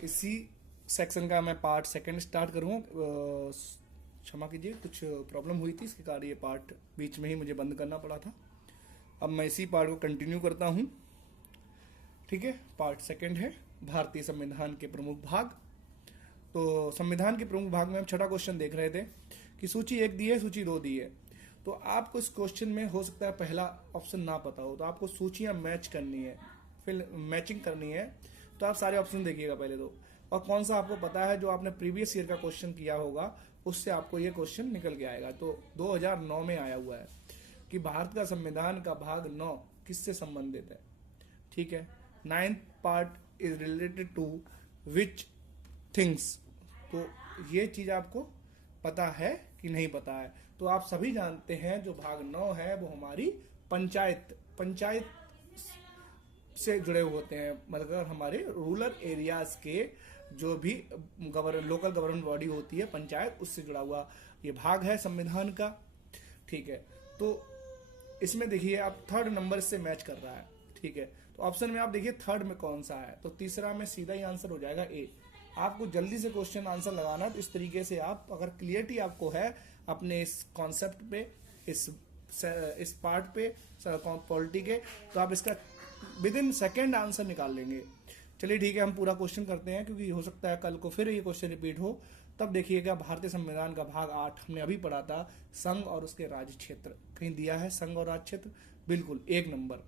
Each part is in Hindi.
इसी सेक्शन का मैं पार्ट सेकंड स्टार्ट करूँगा। क्षमा कीजिए, कुछ प्रॉब्लम हुई थी, इसके कारण ये पार्ट बीच में ही मुझे बंद करना पड़ा था। अब मैं इसी पार्ट को कंटिन्यू करता हूँ। ठीक है, पार्ट सेकंड है भारतीय संविधान के प्रमुख भाग। तो संविधान के प्रमुख भाग में हम छठा क्वेश्चन देख रहे थे कि सूची 1 दी है, सूची 2 दी है। तो आपको इस क्वेश्चन में हो सकता है पहला ऑप्शन ना पता हो, तो आपको सूचियां मैच करनी है, फिर मैचिंग करनी है। तो आप सारे ऑप्शन देखिएगा पहले तो, और कौन सा आपको पता है जो आपने प्रीवियस ईयर का क्वेश्चन किया होगा उससे आपको ये क्वेश्चन निकल के आएगा। तो 2009 में आया हुआ है कि भारत का संविधान का भाग 9 किससे संबंधित है। ठीक है, 9th part is related to which things. तो ये चीज आपको पता है कि नहीं पता है। तो आप सभी जानते हैं जो भाग 9 है वो हमारी पंचायत से जुड़े हुए होते हैं, मतलब हमारे रूरल एरियाज के जो भी लोकल गवर्नमेंट बॉडी होती है पंचायत, उससे जुड़ा हुआ ये भाग है संविधान का। ठीक है, तो इसमें देखिए आप थर्ड नंबर से मैच कर रहा है। ठीक है, तो ऑप्शन में आप देखिए थर्ड में कौन सा है, तो तीसरा में सीधा ही आंसर हो जाएगा ए। आपको जल्दी से क्वेश्चन आंसर लगाना है, तो इस तरीके से आप अगर क्लियरिटी आपको है अपने इस कॉन्सेप्ट पे, इस पार्ट पे पॉलिटी के, तो आप इसका विद इन सेकेंड आंसर निकाल लेंगे। चलिए ठीक है, हम पूरा क्वेश्चन करते हैं क्योंकि हो सकता है कल को फिर ये क्वेश्चन रिपीट हो। तब देखिएगा भारतीय संविधान का भाग 8 हमने अभी पढ़ा था, संघ और उसके राज्य क्षेत्र। कहीं दिया है संघ और राज्य क्षेत्र, बिल्कुल 1 नंबर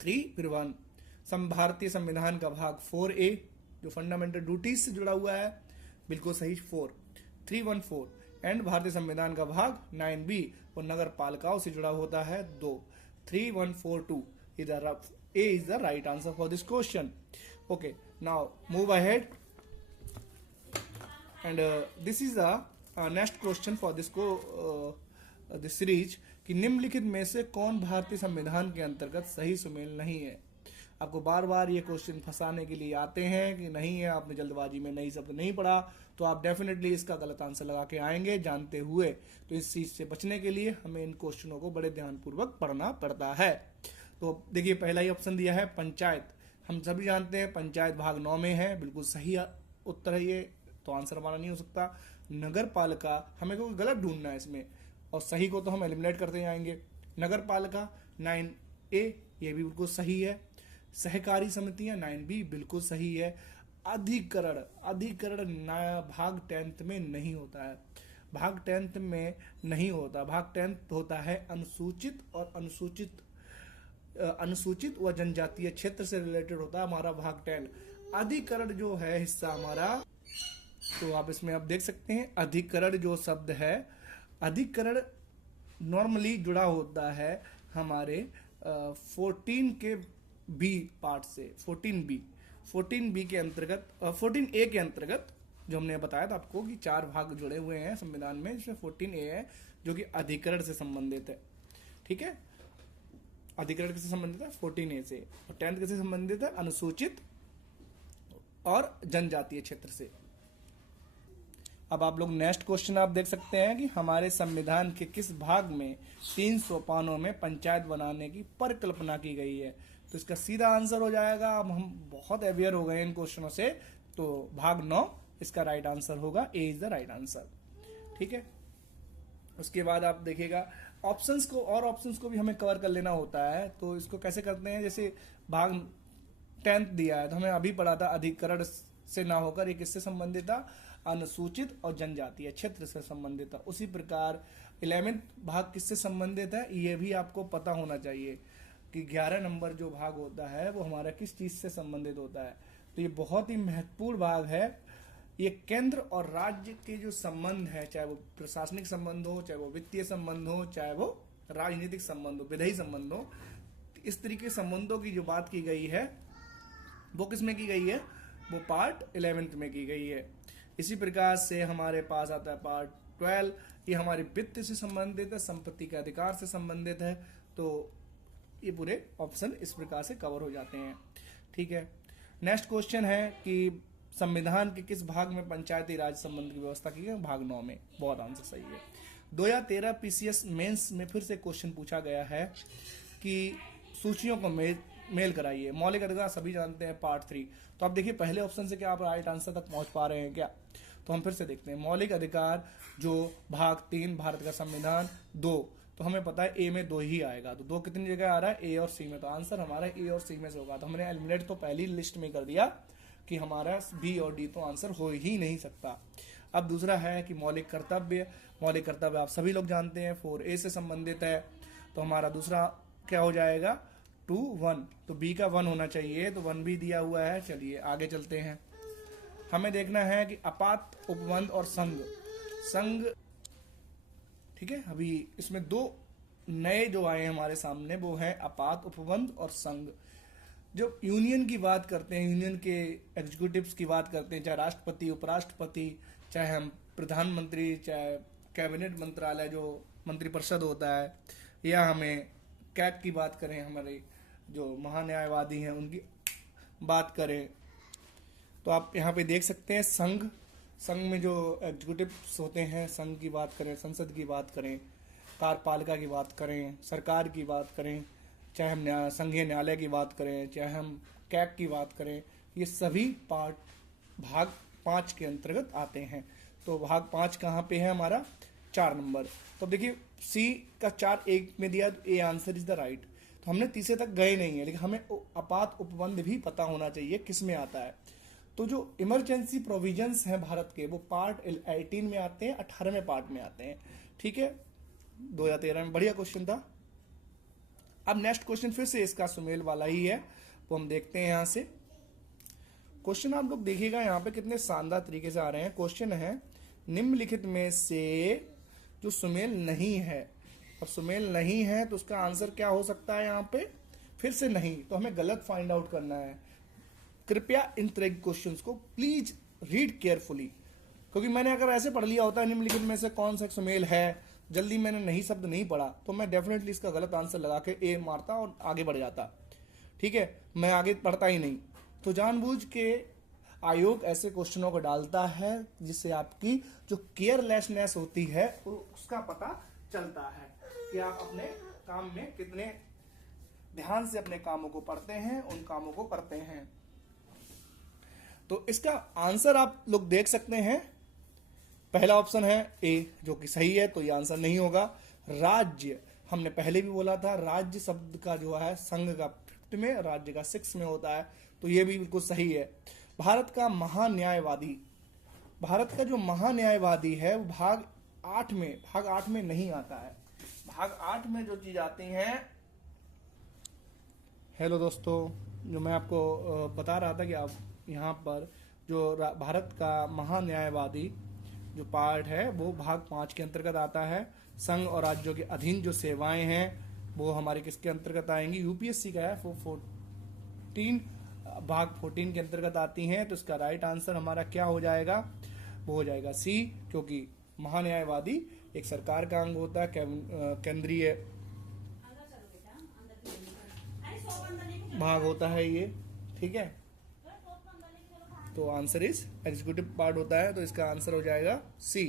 3 फिर 1। भारतीय संविधान का भाग 4A जो फंडामेंटल ड्यूटीज से जुड़ा हुआ है, बिल्कुल सही 4 314। एंड भारतीय संविधान का भाग 9B और नगर पालिकाओं से जुड़ा होता है 2 3142। A is the right answer for this question. Okay, now move ahead, and this is the next question for this this series कि निम्नलिखित में से कौन भारतीय संविधान के अंतर्गत सही सुमेल नहीं है। आपको बार बार ये क्वेश्चन फंसाने के लिए आते हैं कि नहीं है, आपने जल्दबाजी में नई शब्द नहीं पढ़ा, तो आप डेफिनेटली इसका गलत आंसर लगा के आएंगे जानते हुए। तो इस चीज से बचने के लिए हमें इन क्वेश्चनों को बड़े ध्यानपूर्वक पढ़ना पड़ता है। तो देखिए पहला ही ऑप्शन दिया है पंचायत। हम सभी जानते हैं पंचायत भाग 9 में है, बिल्कुल सही उत्तर है ये, तो आंसर हमारा नहीं हो सकता। नगर पालिका, हमें कोई गलत ढूंढना है इसमें, और सही को तो हम एलिमिनेट करते जाएंगे। नगर पालिका 9A ये भी बिल्कुल सही है। सहकारी समितियां 9B बिल्कुल सही है। अधिकरण भाग 10th में नहीं होता है, भाग 10th में नहीं होता। भाग 10th होता है अनुसूचित और अनुसूचित व जनजातीय क्षेत्र से रिलेटेड होता है हमारा भाग 10। अधिकरण जो है हिस्सा हमारा, तो आप इसमें आप देख सकते हैं अधिकरण जो शब्द है, अधिकरण नॉर्मली जुड़ा होता है हमारे 14 के बी पार्ट से। 14B के अंतर्गत, 14A के अंतर्गत जो हमने बताया था आपको कि 4 भाग जुड़े हुए हैं संविधान में, जिसमें 14A है जो कि अधिकरण से संबंधित है। ठीक है, अधिकरण किससे संबंधित है 14A से, और 10th किससे संबंधित है अनुसूचित और जनजातीय क्षेत्र से। अब आप लोग नेक्स्ट क्वेश्चन आप देख सकते हैं कि हमारे संविधान के किस भाग में 3 सोपानों में पंचायत बनाने की परिकल्पना की गई है। तो इसका सीधा आंसर हो जाएगा, अब हम बहुत अवेयर हो गए इन क्वेश्चनों से, तो भाग 9 इसका राइट आंसर होगा, ए इज द राइट आंसर। ठीक है, उसके बाद आप देखिएगा ऑप्शंस को, और ऑप्शंस को भी हमें कवर कर लेना होता है। तो इसको कैसे करते हैं, जैसे भाग 10th दिया है तो हमें अभी पढ़ा था अधिकरण से ना होकर ये किससे संबंधित था, अनुसूचित और जनजातीय क्षेत्र से संबंधित था। उसी प्रकार 11th भाग किससे संबंधित है ये भी आपको पता होना चाहिए कि 11 नंबर जो भाग होता है वो हमारा किस चीज से संबंधित होता है। तो ये बहुत ही महत्वपूर्ण भाग है। ये केंद्र और राज्य के जो संबंध है, चाहे वो प्रशासनिक संबंध हो, चाहे वो वित्तीय संबंध हो, चाहे वो राजनीतिक संबंध हो, विधायी संबंध हो, इस तरीके के संबंधों की जो बात की गई है वो किस में की गई है, वो पार्ट 11th में की गई है। इसी प्रकार से हमारे पास आता है पार्ट 12, ये हमारे वित्त से संबंधित है, संपत्ति के अधिकार से संबंधित है। तो ये पूरे ऑप्शन इस प्रकार से कवर हो जाते हैं। ठीक है, नेक्स्ट क्वेश्चन है कि संविधान के किस भाग में पंचायती राज संबंध की व्यवस्था की गई, भाग 9 में। बहुत आंसर सही है। 2013 PCS मेंस में फिर से क्वेश्चन पूछा गया है कि सूचियों को मेल कराइए। मौलिक अधिकार सभी जानते हैं, पार्ट 3। तो आप देखिए पहले ऑप्शन से क्या आप राइट आंसर तक पहुंच पा रहे हैं क्या? तो हम फिर से देखते हैं। मौलिक अधिकार जो भाग 3 भारत का संविधान 2, तो हमें पता है ए में 2 ही आएगा, तो 2 कितनी जगह आ रहा है? ए और सी में। तो आंसर हमारा ए और सी में से होगा। तो हमने एलिमिनेट तो पहली लिस्ट में कर दिया कि हमारा बी और डी तो आंसर हो ही नहीं सकता। अब दूसरा है कि मौलिक कर्तव्य। मौलिक कर्तव्य आप सभी लोग जानते हैं 4A से संबंधित है। तो हमारा दूसरा क्या हो जाएगा? 2 1। तो बी का 1 होना चाहिए, तो 1 भी दिया हुआ है। चलिए आगे चलते हैं। हमें देखना है कि आपात, उपबंध और संघ। संघ, ठीक है। अभी इसमें 2 नए जो आए हैं हमारे सामने, वो है आपात, उपबंध और संघ। जब यूनियन की बात करते हैं, यूनियन के एग्जीक्यूटिव्स की बात करते हैं, चाहे राष्ट्रपति, उपराष्ट्रपति, चाहे हम प्रधानमंत्री, चाहे कैबिनेट मंत्रालय जो मंत्रिपरिषद होता है, या हमें कैग की बात करें, हमारे जो महान्यायवादी हैं उनकी बात करें, तो आप यहाँ पे देख सकते हैं संघ। संघ में जो एग्जीक्यूटिव्स होते हैं, संघ की बात करें, संसद की बात करें, कार्यपालिका की बात करें, सरकार की बात करें, चाहे हम संघीय न्यायालय की बात करें, चाहे हम कैग की बात करें, ये सभी पार्ट भाग 5 के अंतर्गत आते हैं। तो भाग 5 कहाँ पे है हमारा? 4 नंबर। तो देखिए सी का 4 1 में दिया, तो A answer is the right. तो हमने तीसरे तक गए नहीं है, लेकिन हमें आपात उपबंध भी पता होना चाहिए किस में आता है। तो जो इमरजेंसी प्रोविजंस हैं भारत के, वो पार्ट 18 में आते हैं, 18वें पार्ट में आते हैं। ठीक है, 2013 में। बढ़िया क्वेश्चन था। अब नेक्स्ट क्वेश्चन फिर से इसका सुमेल वाला ही है, वो हम देखते हैं यहाँ से। क्वेश्चन आप लोग देखिएगा यहाँ पे कितने शानदार तरीके से आ रहे हैं। क्वेश्चन है निम्नलिखित में से जो सुमेल नहीं है। अब सुमेल नहीं है तो उसका आंसर क्या हो सकता है? यहाँ पे फिर से नहीं, तो हमें गलत फाइंड आउट करना है। कृपया इन तरह के क्वेश्चंस को प्लीज रीड केयरफुली, क्योंकि मैंने अगर ऐसे पढ़ लिया होता है निम्नलिखित में से कौन सा सुमेल है, जल्दी मैंने नहीं शब्द नहीं पढ़ा, तो मैं डेफिनेटली इसका गलत आंसर लगा के ए मारता और आगे बढ़ जाता। ठीक है, मैं आगे पढ़ता ही नहीं। तो जानबूझ के आयोग ऐसे क्वेश्चनों को डालता है जिससे आपकी जो केयरलेसनेस होती है उसका पता चलता है कि आप अपने काम में कितने ध्यान से अपने कामों को पढ़ते हैं, उन कामों को करते हैं। तो इसका आंसर आप लोग देख सकते हैं, पहला ऑप्शन है ए, जो कि सही है, तो ये आंसर नहीं होगा। राज्य, हमने पहले भी बोला था, राज्य शब्द का जो है संघ का 5 में, राज्य का 6 में होता है, तो ये भी बिल्कुल सही है। भारत का महान्यायवादी, भारत का जो महान्यायवादी है वो भाग 8 में नहीं आता है। भाग 8 में जो चीज आती है, हेलो दोस्तों, जो मैं आपको बता रहा था कि आप यहाँ पर जो भारत का महान्यायवादी जो पार्ट है वो भाग 5 के अंतर्गत आता है। संघ और राज्यों के अधीन जो सेवाएं हैं वो हमारे किसके अंतर्गत आएंगी? यूपीएससी का है, वो 14 भाग 14 के अंतर्गत आती हैं। तो इसका राइट आंसर हमारा क्या हो जाएगा? वो हो जाएगा सी, क्योंकि महान्यायवादी एक सरकार का अंग होता है, केंद्रीय भाग होता है ये। ठीक है, तो आंसर इज एग्जीक्यूटिव पार्ट होता है, तो इसका आंसर हो जाएगा सी।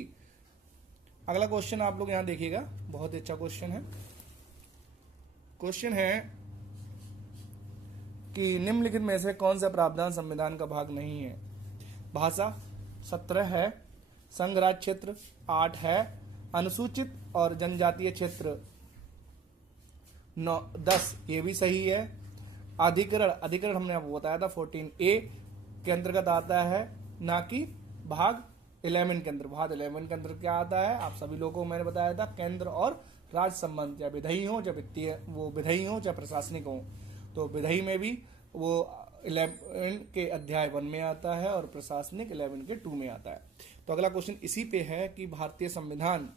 अगला क्वेश्चन आप लोग यहां देखिएगा, बहुत ही अच्छा क्वेश्चन है। क्वेश्चन है कि निम्नलिखित में से कौन सा प्रावधान संविधान का भाग नहीं है? भाषा 17 है, संघ राज्य क्षेत्र 8 है, अनुसूचित और जनजातीय क्षेत्र 10, ये भी सही है। अधिकरण हमने आपको बताया था 14A के अंतर्गत आता है, ना कि भाग 11 के अंदर। भाग 11 के अंदर क्या आता है? आप सभी लोगों को मैंने बताया था, केंद्र और राज्य संबंध, चाहे विधायी हो, चाहे वित्तीय वो विधायी हो, चाहे प्रशासनिक हो। तो विधायी में भी वो 11 के अध्याय 1 में आता है और प्रशासनिक 11 के 2 में आता है। तो अगला क्वेश्चन इसी पे है कि भारतीय संविधान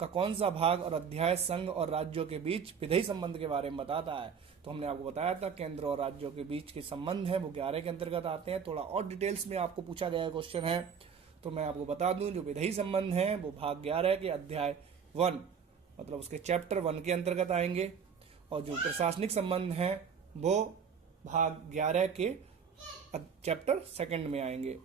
का कौन सा भाग और अध्याय संघ और राज्यों के बीच विधायी संबंध के बारे में बताता है? तो हमने आपको बताया था केंद्र और राज्यों के बीच के संबंध है वो 11 के अंतर्गत आते हैं। थोड़ा और डिटेल्स में आपको पूछा गया क्वेश्चन है, तो मैं आपको बता दूं, जो विधायी संबंध है वो भाग 11 के अध्याय 1, मतलब उसके चैप्टर 1 के अंतर्गत आएंगे, और जो प्रशासनिक संबंध है वो भाग 11 के चैप्टर 2 में आएंगे।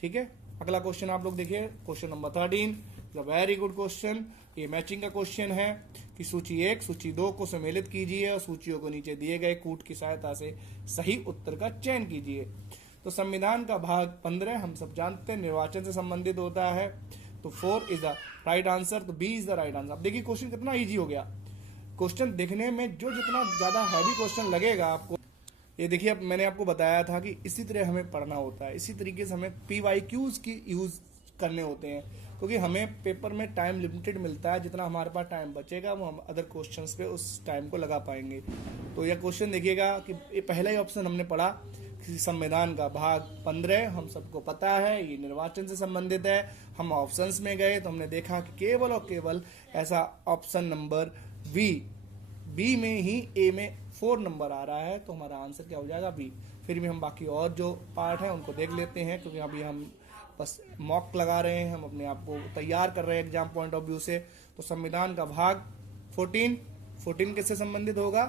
ठीक है, अगला क्वेश्चन आप लोग देखिए, question number 13, very good question. ये मैचिंग का क्वेश्चन है। कि सूची 1 सूची 2 को सम्मिलित कीजिए और सूचियों को नीचे दिए गए कूट की सहायता से सही उत्तर का चयन कीजिए। तो संविधान का भाग 15 हम सब जानते हैं निर्वाचन से संबंधित होता है, तो 4 इज द राइट आंसर, तो B is the right answer. अब देखिए क्वेश्चन कितना इजी हो गया। क्वेश्चन देखने में जो जितना ज्यादा हैवी क्वेश्चन लगेगा आपको, ये देखिए अब मैंने आपको बताया था कि इसी तरह हमें पढ़ना होता है, इसी तरीके से हमें PYQs की यूज करने होते हैं, क्योंकि हमें पेपर में टाइम लिमिटेड मिलता है। जितना हमारे पास टाइम बचेगा वो हम अदर क्वेश्चंस पे उस टाइम को लगा पाएंगे। तो यह क्वेश्चन देखिएगा कि ये पहला ही ऑप्शन हमने पढ़ा कि संविधान का भाग 15 हम सबको पता है ये निर्वाचन से संबंधित है। हम ऑप्शंस में गए तो हमने देखा कि केवल और केवल ऐसा ऑप्शन नंबर बी में ही ए में 4 नंबर आ रहा है, तो हमारा आंसर क्या हो जाएगा बी। फिर भी हम बाकी और जो पार्ट हैं उनको देख लेते हैं, क्योंकि अभी हम बस मॉक लगा रहे हैं, हम अपने आप को तैयार कर रहे हैं एग्जाम पॉइंट ऑफ व्यू से। तो संविधान का भाग 14 किससे संबंधित होगा,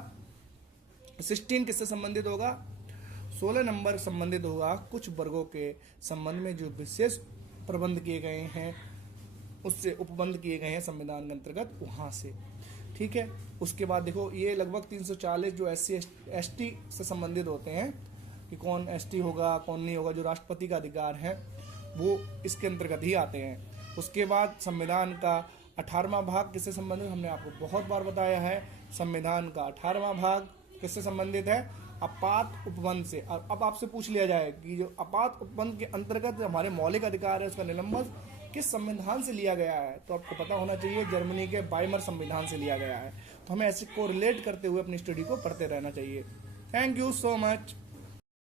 16 किससे संबंधित होगा, 16 नंबर संबंधित होगा कुछ वर्गों के संबंध में जो विशेष प्रबंध किए गए हैं, उससे उपबंध किए गए हैं संविधान के अंतर्गत, वहां से। ठीक है, उसके बाद देखो ये लगभग 340 जो SC ST से संबंधित होते हैं कि कौन ST होगा कौन नहीं होगा, जो राष्ट्रपति का अधिकार है वो इसके अंतर्गत ही आते हैं। उसके बाद संविधान का 18वां भाग किससे संबंधित, हमने आपको बहुत बार बताया है। संविधान का 18वां भाग किससे संबंधित है, आपात उपबंध से। और अब आपसे पूछ लिया जाए कि जो आपात उपबंध के अंतर्गत हमारे मौलिक अधिकार है उसका निलंबन किस संविधान से लिया गया है, तो आपको पता होना चाहिए जर्मनी के वाइमर संविधान से लिया गया है। तो हमें ऐसे को रिलेट करते हुए अपनी स्टडी को पढ़ते रहना चाहिए। Thank you so much.